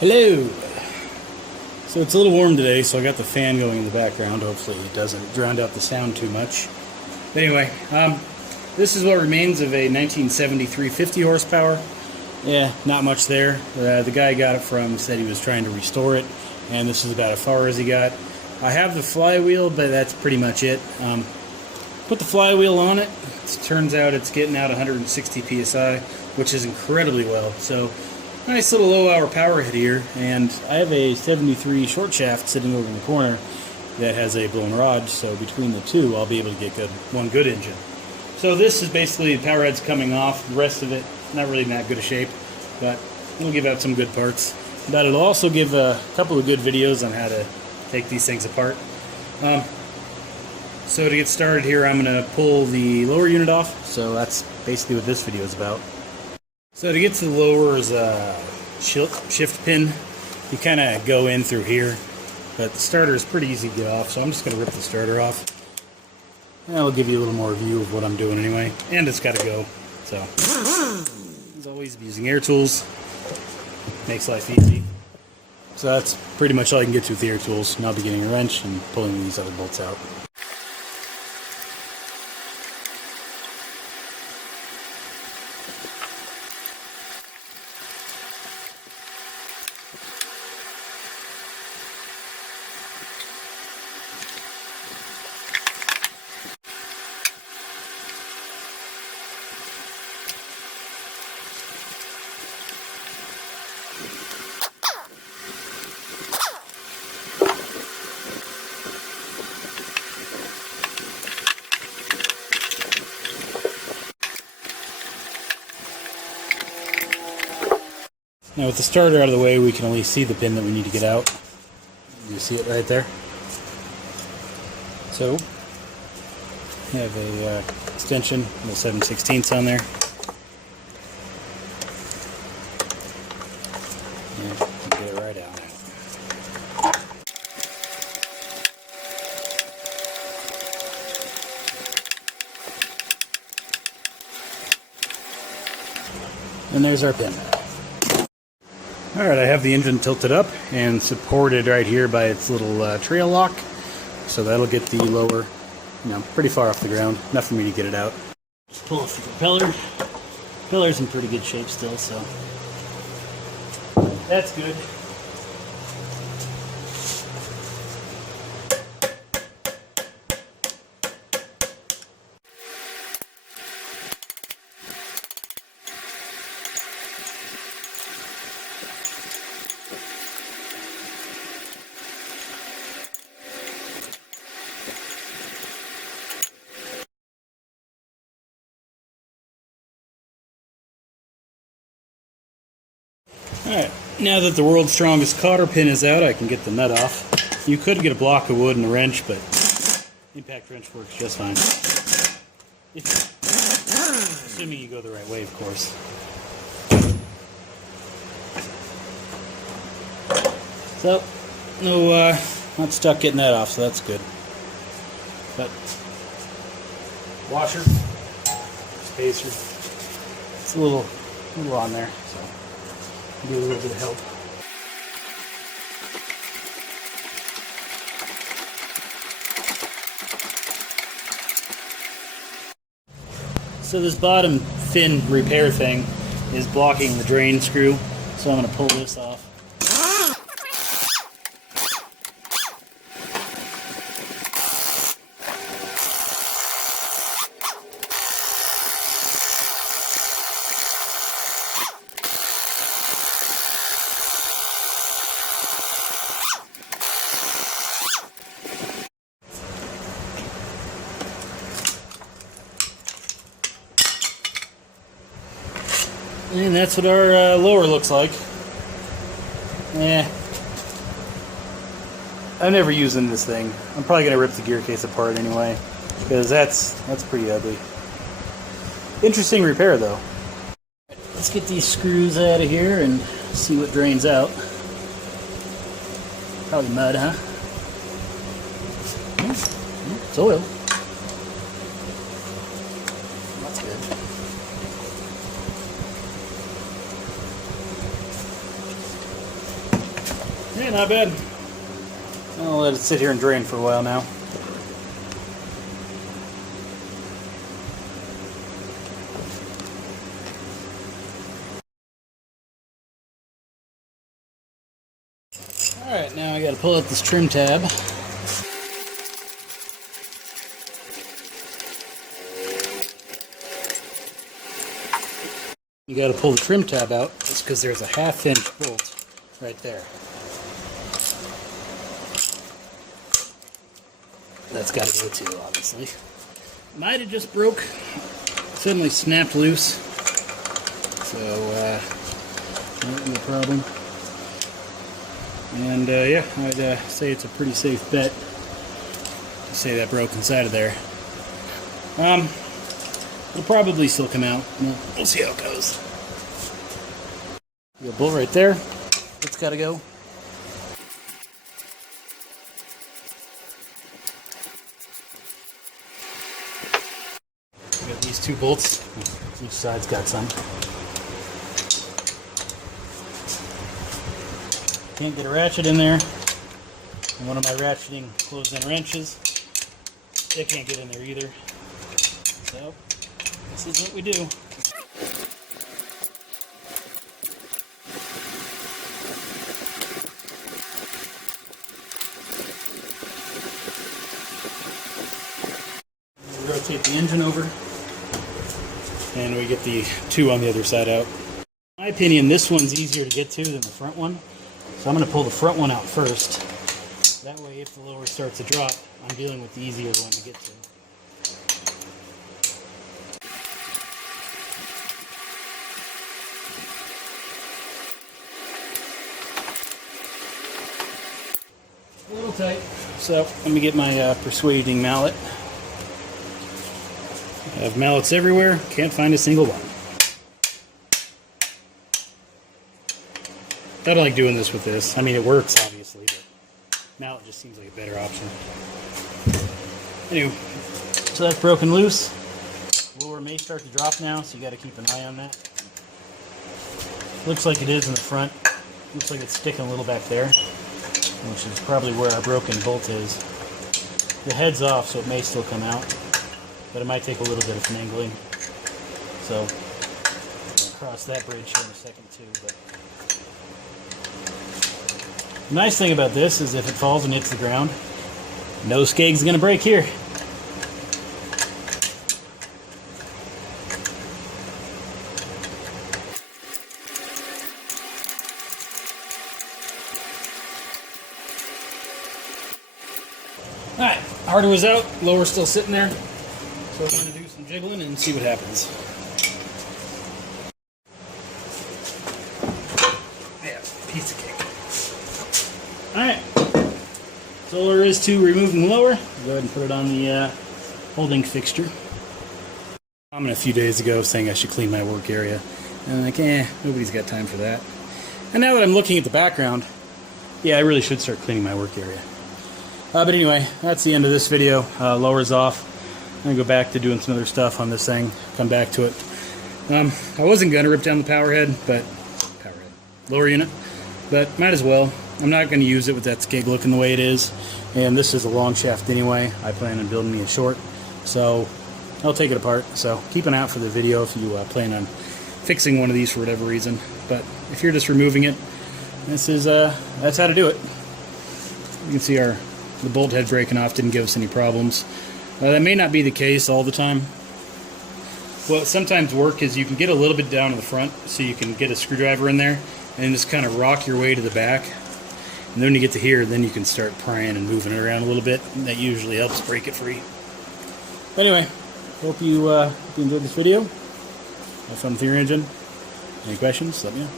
Hello! So it's a little warm today, so I got the fan going in the background. Hopefully it doesn't drown out the sound too much. But anyway, this is what remains of a 1973 50 horsepower. Yeah, not much there. The guy I got it from said he was trying to restore it, and this is about as far as he got. I have the flywheel, but that's pretty much it. Put the flywheel on it. It turns out it's getting out 160 psi, which is incredibly well. So nice little low-hour power hit here, and I have a 73 short shaft sitting over in the corner that has a blown rod, so between the two I'll be able to get one good engine. So this is basically the power head's coming off. The rest of it, not really in that good a shape, but it'll give out some good parts. But it'll also give a couple of good videos on how to take these things apart. So to get started here, I'm going to pull the lower unit off, so that's basically what this video is about. So to get to the lower's shift pin, you kind of go in through here, but the starter is pretty easy to get off, so I'm just going to rip the starter off. And I'll give you a little more view of what I'm doing anyway, and it's got to go. So, as always, using air tools makes life easy. So that's pretty much all I can get to with the air tools, and I'll be getting a wrench and pulling these other bolts out. Now with the starter out of the way, we can only see the pin that we need to get out. You see it right there? So, we have a extension, little 7/16 on there. And get it right out. And there's our pin. Alright, I have the engine tilted up and supported right here by its little trail lock. So that'll get the lower, pretty far off the ground. Enough for me to get it out. Just pull off the propeller. Propeller's in pretty good shape still, so that's good. Alright, now that the world's strongest cotter pin is out, I can get the nut off. You could get a block of wood and a wrench, but impact wrench works just fine. Assuming you go the right way, of course. So, no, not stuck getting that off, so that's good. But, washer, spacer, it's a little on there, so. Need a little bit of help. So this bottom fin repair thing is blocking the drain screw, so I'm going to pull this off. And that's what our lower looks like. I'm never using this thing. I'm probably going to rip the gear case apart anyway, because that's pretty ugly. Interesting repair though. Let's get these screws out of here and see what drains out. Probably mud, huh? It's oil. That's good. Yeah, not bad. I'll let it sit here and drain for a while now. Alright, now I gotta pull out this trim tab. You gotta pull the trim tab out, just because there's a 1/2 inch bolt right there. That's gotta go too, obviously. Might have just broke, suddenly snapped loose. So, no problem. And yeah, I'd say it's a pretty safe bet to say that broke inside of there. It'll probably still come out. We'll see how it goes. Got a bolt right there. It's got to go. Got these 2 bolts. Each side's got some. Can't get a ratchet in there. And one of my ratcheting closed-in wrenches, they can't get in there either. So, this is what we do. We rotate the engine over, and we get the 2 on the other side out. In my opinion, this one's easier to get to than the front one. So I'm going to pull the front one out first. That way, if the lower starts to drop, I'm dealing with the easier one to get to. A little tight. So let me get my persuading mallet. I have mallets everywhere. Can't find a single one. I don't like doing this with this. I mean, it works, obviously, but mallet just seems like a better option. Anyway, so that's broken loose. Lower may start to drop now, so you got to keep an eye on that. Looks like it is in the front. Looks like it's sticking a little back there, which is probably where our broken bolt is. The head's off, so it may still come out, but it might take a little bit of finagling. So, I'll cross that bridge here in a second too. But the nice thing about this is if it falls and hits the ground, no skeg's going to break here. Alright, hardware's out, lower's still sitting there, so I'm going to do some jiggling and see what happens. Yeah, piece of cake. Alright, so there is to removing lower. Go ahead and put it on the holding fixture. I'm a few days ago saying I should clean my work area, and I'm like, nobody's got time for that. And now that I'm looking at the background, yeah, I really should start cleaning my work area. But anyway, that's the end of this video. Lower's off. I'm going to go back to doing some other stuff on this thing. Come back to it. I wasn't going to rip down the power head, lower unit, but might as well. I'm not going to use it with that skeg looking the way it is. And this is a long shaft anyway. I plan on building me a short. So I'll take it apart. So keep an eye out for the video if you plan on fixing one of these for whatever reason. But if you're just removing it, this is that's how to do it. You can see the bolt head breaking off didn't give us any problems. That may not be the case all the time. What sometimes work is you can get a little bit down to the front so you can get a screwdriver in there and just kind of rock your way to the back. And then when you get to here, then you can start prying and moving it around a little bit. And that usually helps break it free. But anyway, hope you enjoyed this video. Have fun with your engine. Any questions, let me know.